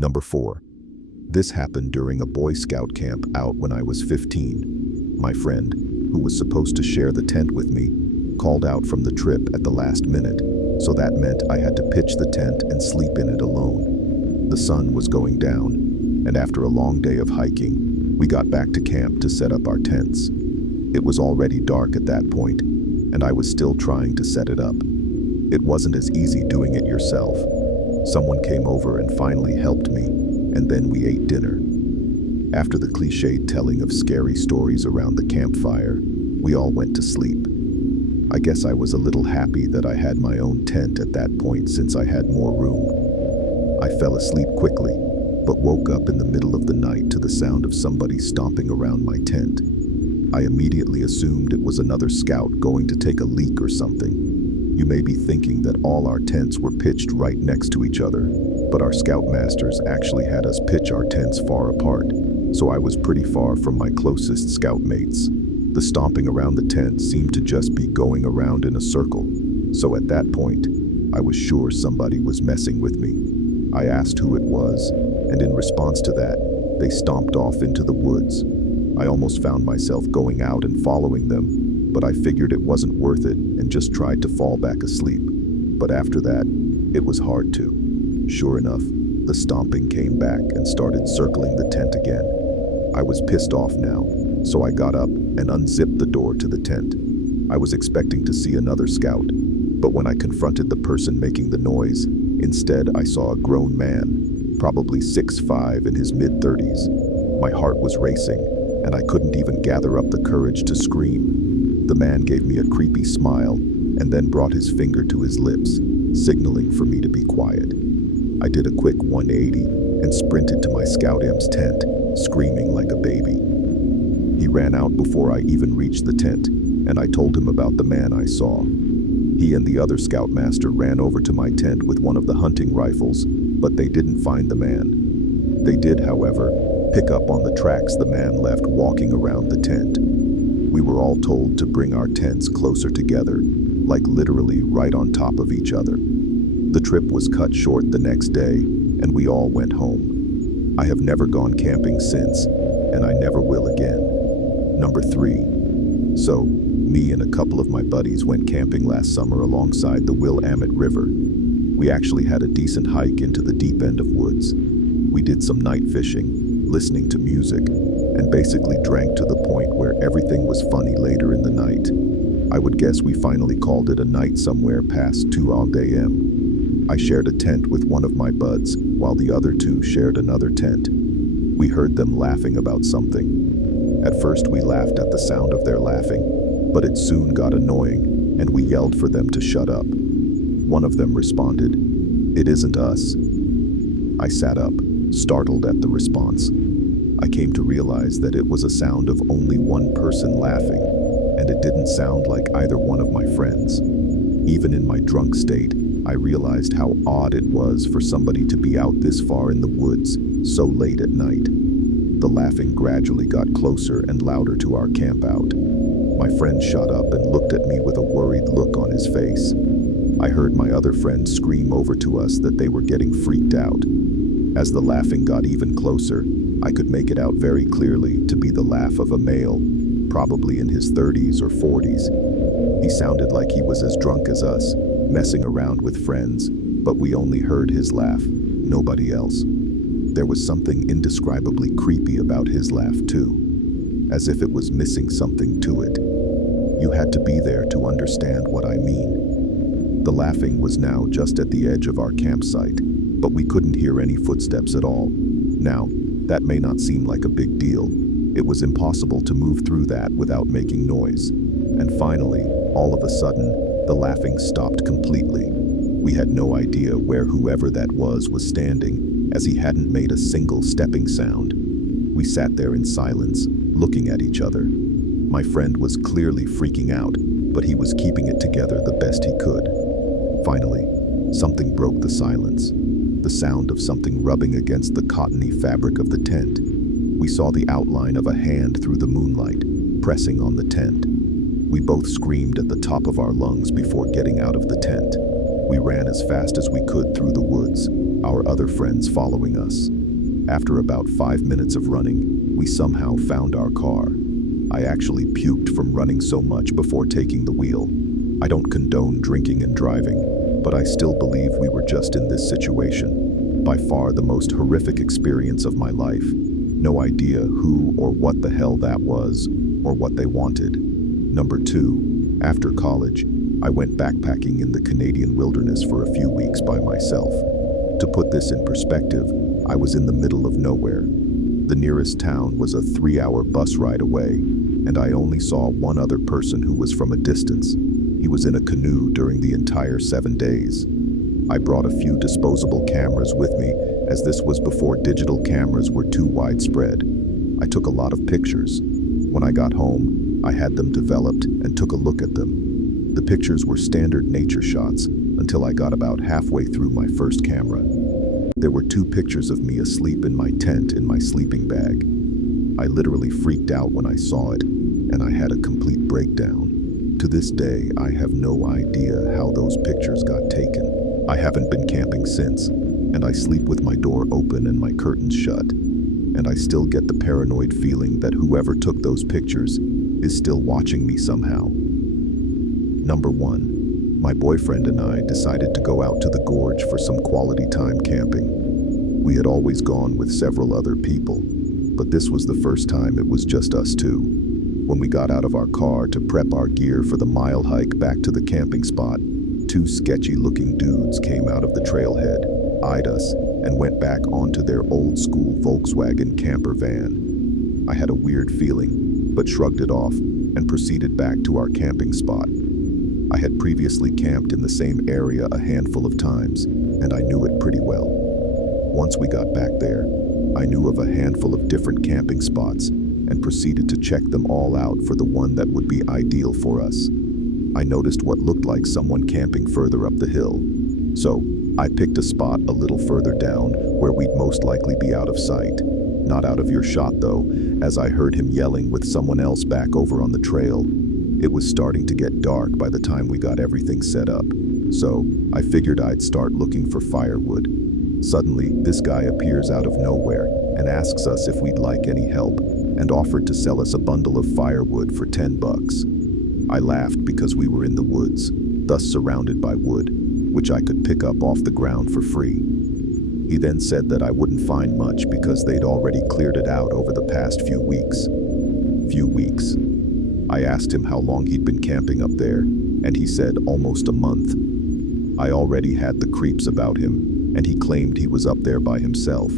Number 4. This happened during a Boy Scout camp out when I was 15. My friend, who was supposed to share the tent with me, called out from the trip at the last minute, so that meant I had to pitch the tent and sleep in it alone. The sun was going down, and after a long day of hiking, we got back to camp to set up our tents. It was already dark at that point, and I was still trying to set it up. It wasn't as easy doing it yourself. Someone came over and finally helped me, and then we ate dinner. After the cliched telling of scary stories around the campfire, we all went to sleep. I guess I was a little happy that I had my own tent at that point since I had more room. I fell asleep quickly, but woke up in the middle of the night to the sound of somebody stomping around my tent. I immediately assumed it was another scout going to take a leak or something. You may be thinking that all our tents were pitched right next to each other, but our scoutmasters actually had us pitch our tents far apart, so I was pretty far from my closest scout mates. The stomping around the tent seemed to just be going around in a circle, so at that point, I was sure somebody was messing with me. I asked who it was, and in response to that, they stomped off into the woods. I almost found myself going out and following them, but I figured it wasn't worth it and just tried to fall back asleep. But after that, it was hard to. Sure enough, the stomping came back and started circling the tent again. I was pissed off now, so I got up and unzipped the door to the tent. I was expecting to see another scout, but when I confronted the person making the noise, instead I saw a grown man, probably 6'5" in his mid-30s. My heart was racing, and I couldn't even gather up the courage to scream. The man gave me a creepy smile and then brought his finger to his lips, signaling for me to be quiet. I did a quick 180 and sprinted to my Scout M's tent, screaming like a baby. He ran out before I even reached the tent, and I told him about the man I saw. He and the other scoutmaster ran over to my tent with one of the hunting rifles, but they didn't find the man. They did, however, pick up on the tracks the man left walking around the tent. We were all told to bring our tents closer together, like literally right on top of each other. The trip was cut short the next day, and we all went home. I have never gone camping since, and I never will again. Number 3. So, me and a couple of my buddies went camping last summer alongside the Willamette River. We actually had a decent hike into the deep end of woods. We did some night fishing, listening to music, and basically drank to the point where everything was funny later in the night. I would guess we finally called it a night somewhere past 2 a.m. I shared a tent with one of my buds, while the other two shared another tent. We heard them laughing about something. At first we laughed at the sound of their laughing, but it soon got annoying, and we yelled for them to shut up. One of them responded, "It isn't us." I sat up, startled at the response. I came to realize that it was a sound of only one person laughing, and it didn't sound like either one of my friends. Even in my drunk state, I realized how odd it was for somebody to be out this far in the woods so late at night. The laughing gradually got closer and louder to our campout. My friend shut up and looked at me with a worried look on his face. I heard my other friend scream over to us that they were getting freaked out. As the laughing got even closer, I could make it out very clearly to be the laugh of a male, probably in his 30s or 40s. He sounded like he was as drunk as us, messing around with friends, but we only heard his laugh, nobody else. There was something indescribably creepy about his laugh too, as if it was missing something to it. You had to be there to understand what I mean. The laughing was now just at the edge of our campsite, but we couldn't hear any footsteps at all. Now, that may not seem like a big deal. It was impossible to move through that without making noise. And finally, all of a sudden, the laughing stopped completely. We had no idea where whoever that was standing, as he hadn't made a single stepping sound. We sat there in silence, looking at each other. My friend was clearly freaking out, but he was keeping it together the best he could. Finally, something broke the silence. The sound of something rubbing against the cottony fabric of the tent. We saw the outline of a hand through the moonlight, pressing on the tent. We both screamed at the top of our lungs before getting out of the tent. We ran as fast as we could through the woods. our other friends following us. After about 5 minutes of running, we somehow found our car. I actually puked from running so much before taking the wheel. I don't condone drinking and driving, but I still believe we were just in this situation. By far the most horrific experience of my life. No idea who or what the hell that was, or what they wanted. Number 2, after college, I went backpacking in the Canadian wilderness for a few weeks by myself. To put this in perspective, I was in the middle of nowhere. The nearest town was a 3-hour bus ride away, and I only saw one other person who was from a distance. He was in a canoe during the entire 7 days. I brought a few disposable cameras with me, as this was before digital cameras were too widespread. I took a lot of pictures. When I got home, I had them developed and took a look at them. The pictures were standard nature shots until I got about halfway through my first camera. There were 2 pictures of me asleep in my tent in my sleeping bag. I literally freaked out when I saw it, and I had a complete breakdown. To this day, I have no idea how those pictures got taken. I haven't been camping since, and I sleep with my door open and my curtains shut. And I still get the paranoid feeling that whoever took those pictures is still watching me somehow. Number 1, my boyfriend and I decided to go out to the gorge for some quality time camping. We had always gone with several other people, but this was the first time it was just us 2. When we got out of our car to prep our gear for the mile hike back to the camping spot, 2 sketchy-looking dudes came out of the trailhead, eyed us, and went back onto their old-school Volkswagen camper van. I had a weird feeling, but shrugged it off and proceeded back to our camping spot. I had previously camped in the same area a handful of times, and I knew it pretty well. Once we got back there, I knew of a handful of different camping spots and proceeded to check them all out for the one that would be ideal for us. I noticed what looked like someone camping further up the hill, so I picked a spot a little further down where we'd most likely be out of sight. Not out of your shot though, as I heard him yelling with someone else back over on the trail. It was starting to get dark by the time we got everything set up, so I figured I'd start looking for firewood. Suddenly, this guy appears out of nowhere and asks us if we'd like any help, and offered to sell us a bundle of firewood for $10. I laughed because we were in the woods, thus surrounded by wood, which I could pick up off the ground for free. He then said that I wouldn't find much because they'd already cleared it out over the past few weeks. I asked him how long he'd been camping up there, and he said almost a month. I already had the creeps about him, and he claimed he was up there by himself.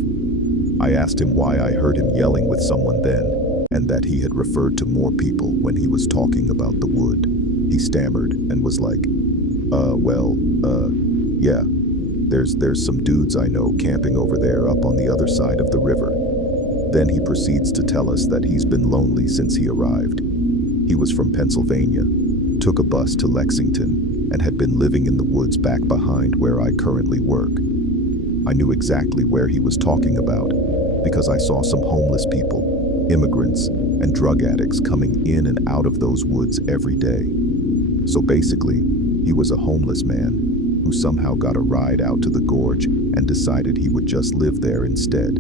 I asked him why I heard him yelling with someone then, and that he had referred to more people when he was talking about the wood. He stammered and was like, yeah, there's some dudes I know camping over there up on the other side of the river. Then he proceeds to tell us that he's been lonely since he arrived. He was from Pennsylvania, took a bus to Lexington, and had been living in the woods back behind where I currently work. I knew exactly where he was talking about because I saw some homeless people, immigrants, and drug addicts coming in and out of those woods every day. So basically, he was a homeless man who somehow got a ride out to the gorge and decided he would just live there instead.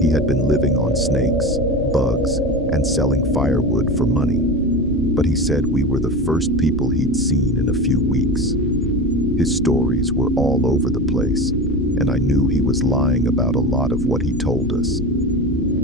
He had been living on snakes, bugs, and selling firewood for money. But he said we were the first people he'd seen in a few weeks. His stories were all over the place, and I knew he was lying about a lot of what he told us.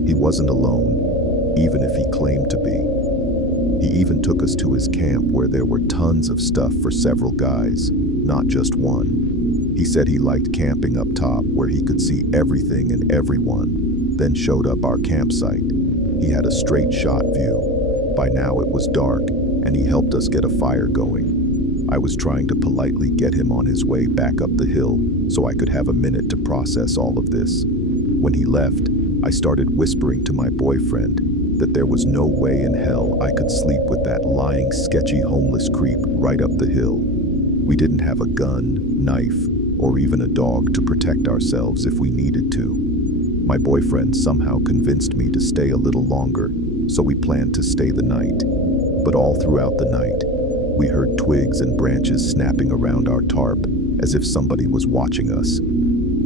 He wasn't alone, even if he claimed to be. He even took us to his camp where there were tons of stuff for several guys, not just one. He said he liked camping up top where he could see everything and everyone, then showed up our campsite. He had a straight shot view. By now it was dark, and he helped us get a fire going. I was trying to politely get him on his way back up the hill so I could have a minute to process all of this. When he left, I started whispering to my boyfriend that there was no way in hell I could sleep with that lying, sketchy homeless creep right up the hill. We didn't have a gun, knife, or even a dog to protect ourselves if we needed to. My boyfriend somehow convinced me to stay a little longer, so we planned to stay the night. But all throughout the night, we heard twigs and branches snapping around our tarp as if somebody was watching us.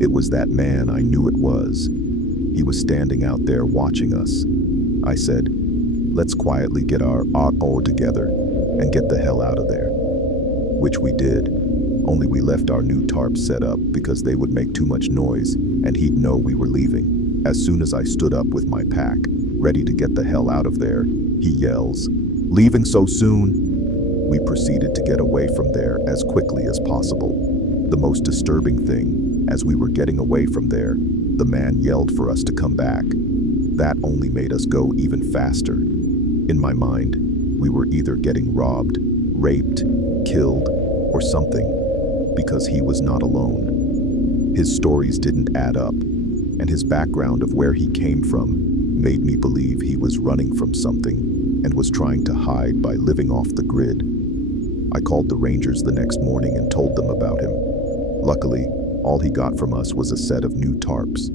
It was that man. I knew it was. He was standing out there watching us. I said, "Let's quietly get our auto together and get the hell out of there." Which we did, only we left our new tarps set up because they would make too much noise and he'd know we were leaving. As soon as I stood up with my pack, ready to get the hell out of there, he yells, "Leaving so soon?" We proceeded to get away from there as quickly as possible. The most disturbing thing, as we were getting away from there, the man yelled for us to come back. That only made us go even faster. In my mind, we were either getting robbed, raped, killed, or something, because he was not alone. His stories didn't add up, and his background of where he came from made me believe he was running from something and was trying to hide by living off the grid. I called the Rangers the next morning and told them about him. Luckily, all he got from us was a set of new tarps.